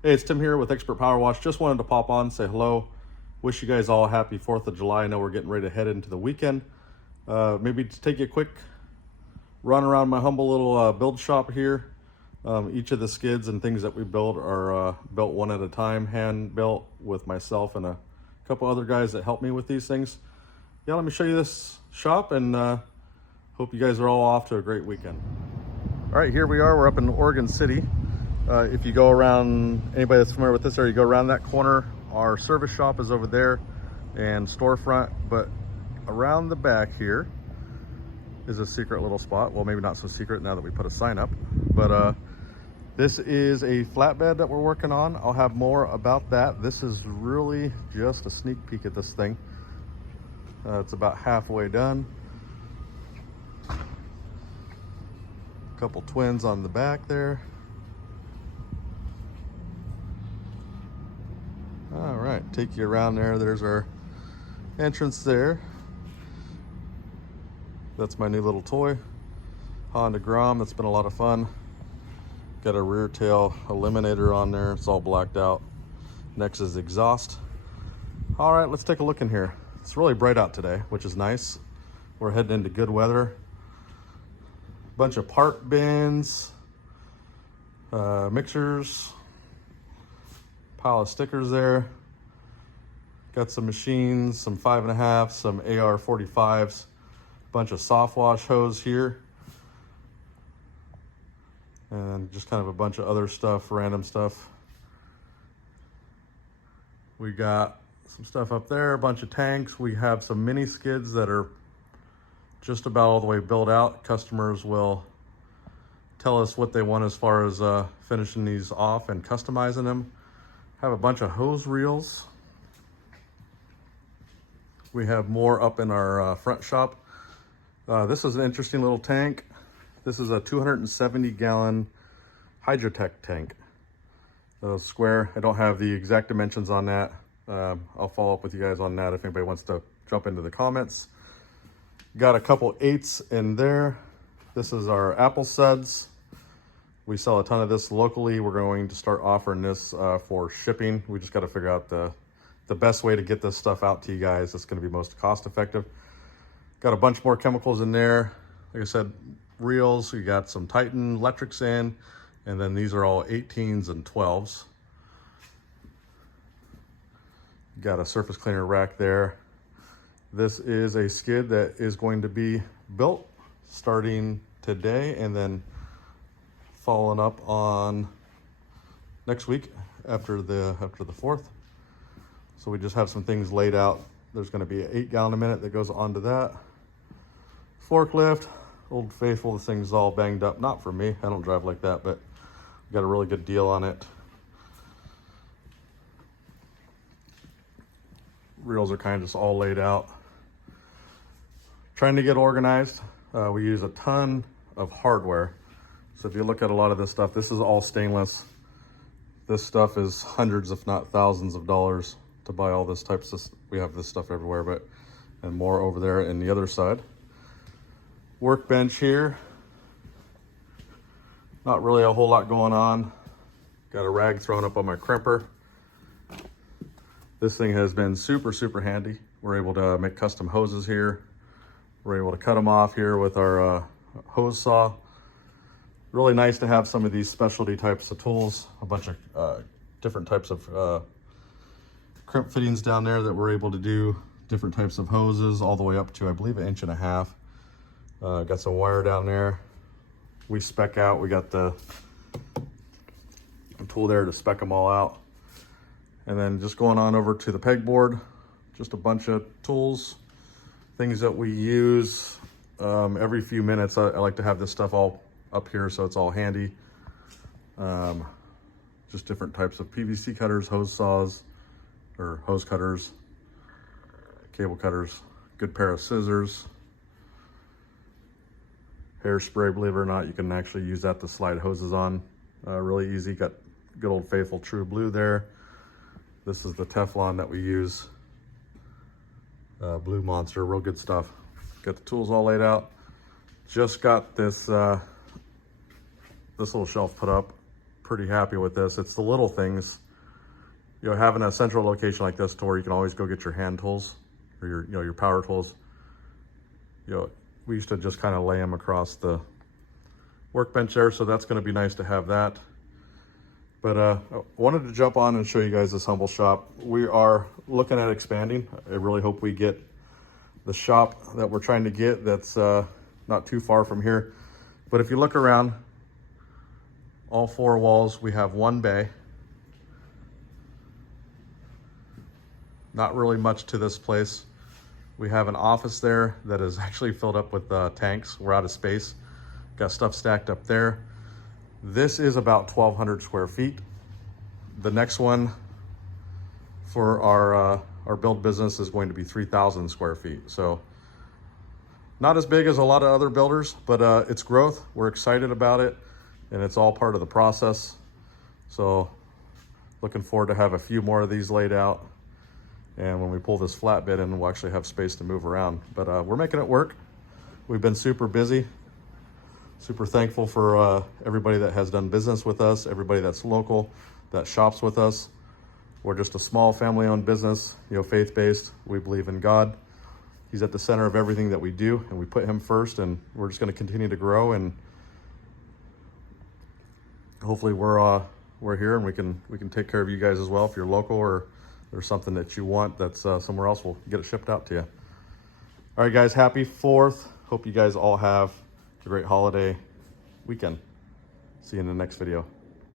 Hey, it's Tim here with Expert Power Wash. Just wanted to pop on, say hello. Wish you guys all a happy 4th of July. I know we're getting ready to head into the weekend. Maybe to take a quick run around my humble little build shop here. Each of the skids and things that we build are built one at a time, hand built with myself and a couple other guys that help me with these things. Yeah, let me show you this shop and hope you guys are all off to a great weekend. All right, here we are. We're up in Oregon City. If you go around, anybody that's familiar with this area, you go around that corner, our service shop is over there and storefront, but around the back here is a secret little spot. Well, maybe not so secret now that we put a sign up, but this is a flatbed that we're working on. I'll have more about that. This is really just a sneak peek at this thing. It's about halfway done. A couple twins on the back there. All right, take you around there. There's our entrance there. That's my new little toy, Honda Grom. That's been a lot of fun. Got a rear tail eliminator on there. It's all blacked out. Next is exhaust. All right, let's take a look in here. It's really bright out today, which is nice. We're heading into good weather. Bunch of part bins, mixers, pile of stickers there. Got some machines, some 5.5, some AR-45s, bunch of softwash hose here, and just kind of a bunch of other stuff, random stuff. We got some stuff up there, a bunch of tanks. We have some mini skids that are just about all the way built out. Customers will tell us what they want as far as finishing these off and customizing them. Have a bunch of hose reels. We have more up in our front shop. This is an interesting little tank. This is a 270-gallon Hydrotech tank. Square. I don't have the exact dimensions on that. I'll follow up with you guys on that if anybody wants to jump into the comments. Got a couple 8s in there. This is our apple suds. We sell a ton of this locally. We're going to start offering this for shipping. We just got to figure out the best way to get this stuff out to you guys that's going to be most cost effective. Got a bunch more chemicals in there. Like I said, reels. We got some Titan electrics in, and then these are all 18s and 12s. Got a surface cleaner rack there. This is a skid that is going to be built starting today and then following up on next week after the 4th. So we just have some things laid out. There's going to be an 8-gallon a minute that goes onto that. Forklift, Old Faithful. This thing's all banged up. Not for me. I don't drive like that, but got a really good deal on it. Reels are kind of just all laid out. Trying to get organized. We use a ton of hardware. So if you look at a lot of this stuff, this is all stainless. This stuff is hundreds, if not thousands of dollars to buy all this types of, we have this stuff everywhere, and more over there in the other side. Workbench here. Not really a whole lot going on. Got a rag thrown up on my crimper. This thing has been super, super handy. We're able to make custom hoses here. We're able to cut them off here with our hose saw. Really nice to have some of these specialty types of tools, a bunch of different types of crimp fittings down there that we're able to do, different types of hoses all the way up to, I believe, 1.5 inches. Got some wire down there. We spec out, we got the tool there to spec them all out. And then just going on over to the pegboard, just a bunch of tools, things that we use every few minutes. I like to have this stuff all up here so it's all handy. Just different types of PVC cutters, hose saws, or hose cutters, cable cutters, good pair of scissors, hairspray. Believe it or not, you can actually use that to slide hoses on. Really easy. Got good old faithful True Blue there. This is the Teflon that we use. Blue Monster, real good stuff. Got the tools all laid out. Just got this this little shelf put up. pretty happy with this. It's the little things, you know, having a central location like this to where you can always go get your hand tools or your, you know, your power tools. You know, we used to just kind of lay them across the workbench there, so that's going to be nice to have that. But I wanted to jump on and show you guys this humble shop. We are looking at expanding. I really hope we get the shop that we're trying to get that's not too far from here. But if you look around, all four walls, we have one bay. Not really much to this place. We have an office there that is actually filled up with tanks. We're out of space. Got stuff stacked up there. This is about 1,200 square feet. The next one for our build business is going to be 3,000 square feet. So not as big as a lot of other builders, but it's growth. We're excited about it, and it's all part of the process. So looking forward to have a few more of these laid out. And when we pull this flatbed in, we'll actually have space to move around. But we're making it work. We've been super busy. Super thankful for everybody that has done business with us, everybody that's local, that shops with us. We're just a small family-owned business, you know, faith-based. We believe in God. He's at the center of everything that we do, and we put him first, and we're just going to continue to grow. And hopefully we're here, and we can take care of you guys as well. If you're local or there's something that you want that's somewhere else, we'll get it shipped out to you. All right, guys, happy 4th. Hope you guys all have a great holiday weekend. See you in the next video.